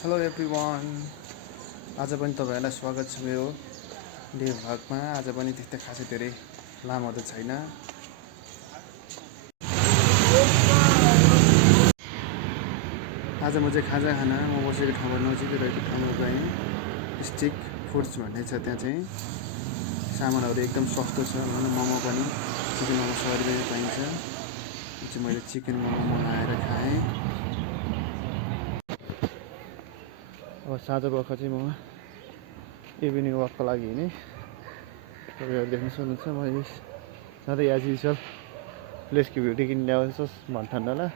Hello everyone, आज पनि तपाईँहरूलाई स्वागत छ मेरो डे भ्लगमा। आज पनि त्यस्तै खासै धेरै लामो त छैन। आज म चाहिँ खाजा खाना म बसेको ठाउँमा नजिकै रहेको ठाउँमा गएँ। स्टिक फुड्स भन्ने छ, त्यहाँ चाहिँ सामानहरू एकदम सस्तो छ। मोमो पनि चिकन मोमो 100 रुपियाँ पाइन्छ। यो चाहिँ मैले चिकन मोमो मगाएर खाएँ। अब साँझपख चाहिँ म इभिनिङ वकको लागि हिँडेँ। तपाईँहरू देख्न सक्नुहुन्छ मैले सधैँ एज युजुअल प्लेसको भ्यू टिकन ल्याउँछु भन्ठान होला।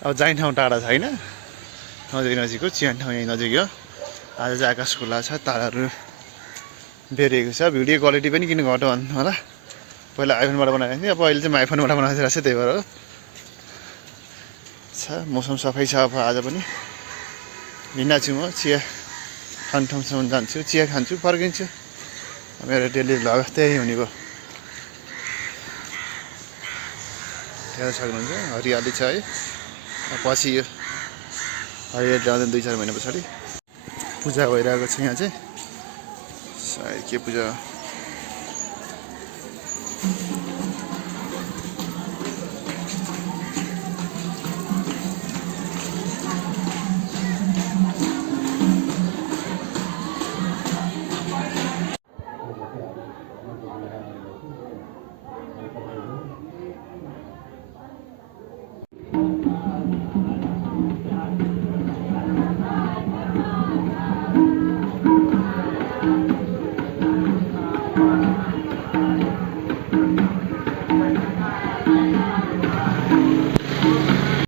अब जाने ठाउँ टाढा छैन, नजिक हो। चिहान ठाउँ यहीँ नजिक हो। आज चाहिँ आकाश खुला छ, ताराहरू बेरिएको छ। भिडियो क्वालिटी पनि किन घट्यो भन्नु होला। पहिला आइफोनबाट बनाएको थिएँ, अब अहिले चाहिँ म आइफोनबाट बनाइरहेको छु, त्यही भएर हो। मौसम सफै छ। अब आज पनि हिँड्न छु, म चिया खाने ठाउँसम्म जान्छु, चिया खान्छु, फर्किन्छु। मेरो डेली भ्लग त्यही हुने भयो। हेर्न सक्नुहुन्छ हरियाली छ है। पछि यो हरियाली आउँदैन 2-4 महिना पछाडि पूजा भइरहेको छ यहाँ चाहिँ। सायद के पूजा हो?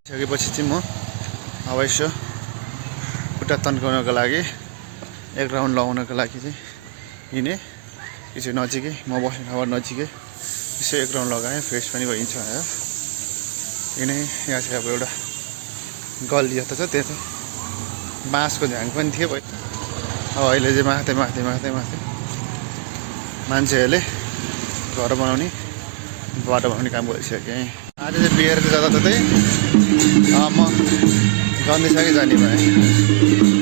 सकेपछि चाहिँ म अवश्य खुट्टा तन्काउनको लागि एक राउन्ड लगाउनको लागि चाहिँ हिँडेँ। यो चाहिँ नजिकै, म बस्ने ठाउँबाट नजिकै यसो एक राउन्ड लगाएँ, फ्रेस पनि भइन्छ है। यिनै यहाँ चाहिँ अब एउटा गल्ली जस्तो छ, त्यहाँ चाहिँ बाँसको झ्याङ पनि थियो। अब अहिले चाहिँ माथि मान्छेहरूले घर बनाउने, बाटो बनाउने काम गरिसकेँ। आज चाहिँ बिहेर जताततै म गन्दैछ कि जाने भएँ।